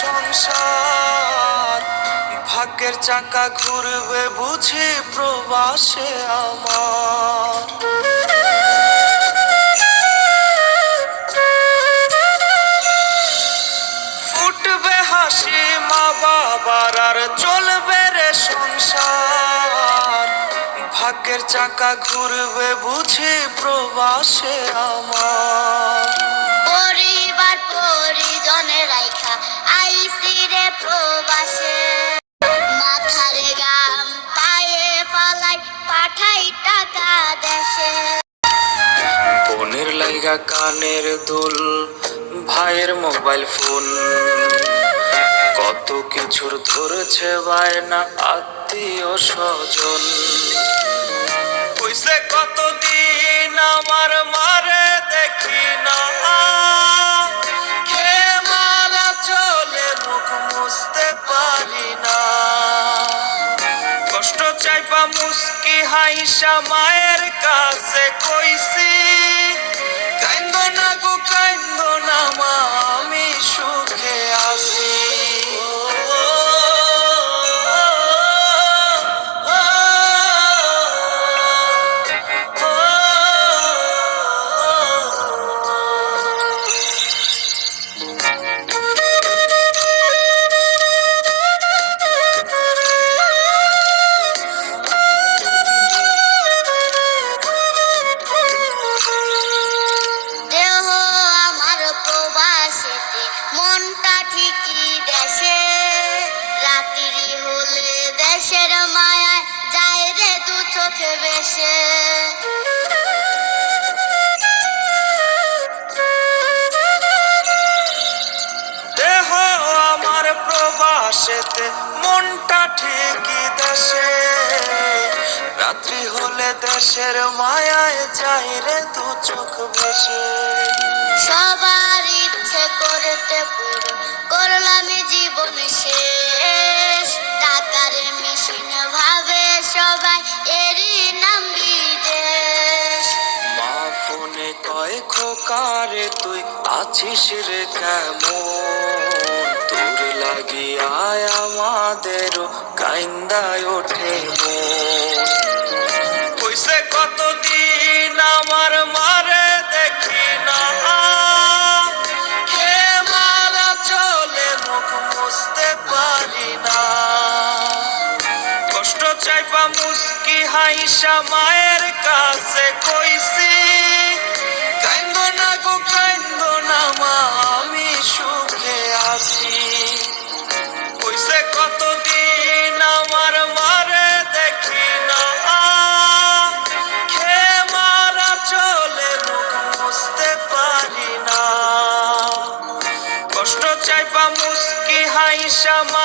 সংসার, ভাগ্যের চাকা ঘুরবে বুঝি প্রবাসে আমার। ফুটবে হাসি মা বাবার আর চলবে রে সংসার, ভাগ্যের চাকা ঘুরবে বুঝি প্রবাসে আমার। পরিবার পরিজনের রাইখা আইসি রে প্রবাসে, মাথারে গাম পায়ে পালাই পাঠাই টাকা দেশে। বোনের লাইগা কানের দুল, ভাইয়ের মোবাইল ফোন, কত কিছুর ধরেছে বায়না আত্মীয় স্বজন। হইছে কতদিন আমার মারে দেখি না, খেয়ে মারা চলে মুখ মুছতে পারি না। কষ্ট চাইপা মুস্কি হাইসা মায়ের কাছে কইছি, কাইন্দো না গো কাইন্দো না মা, আমি সুখে আছি। দেহ আমার প্রবাসেতে, মনটা ঠিকই দেশে। রাত্রি হলে দেশের মায়ায় যায় রে দু চোখে বেশে। দেহ আমার প্রবাসেতে, মনটা ঠিকই দেশে। রাত্রি হলে দেশের মায়ায় যাই রে দু চোখ বেশে। সবার ইচ্ছে করতে পুরো করলাম জীবন শেষ। টাকার মেশিন ভাবে সবাই, এরই নাম বিদেশ। মা ফোনে কয় খোকারে তুই আছিস রে কেমন, তোর লাগিয়ায় আমাদেরও কাইন্দায় ওঠে মন। হইছে কতদিন আমার মারে দেখি না, খেয়ে মারা চলে মুখ মুছতে পারি না। কষ্ট চাইপা মুস্কি হাইসা মায়ের কাছে কইছি, কাইন্দো না গো কাইন্দো না মা, আমি সুখে আছি। হইছে কতদিন আমার মারে দেখি না, খেয়ে মারা চলে মুখ মুছতে পারি না। কষ্ট চাইপা মুস্কি হাইসা মা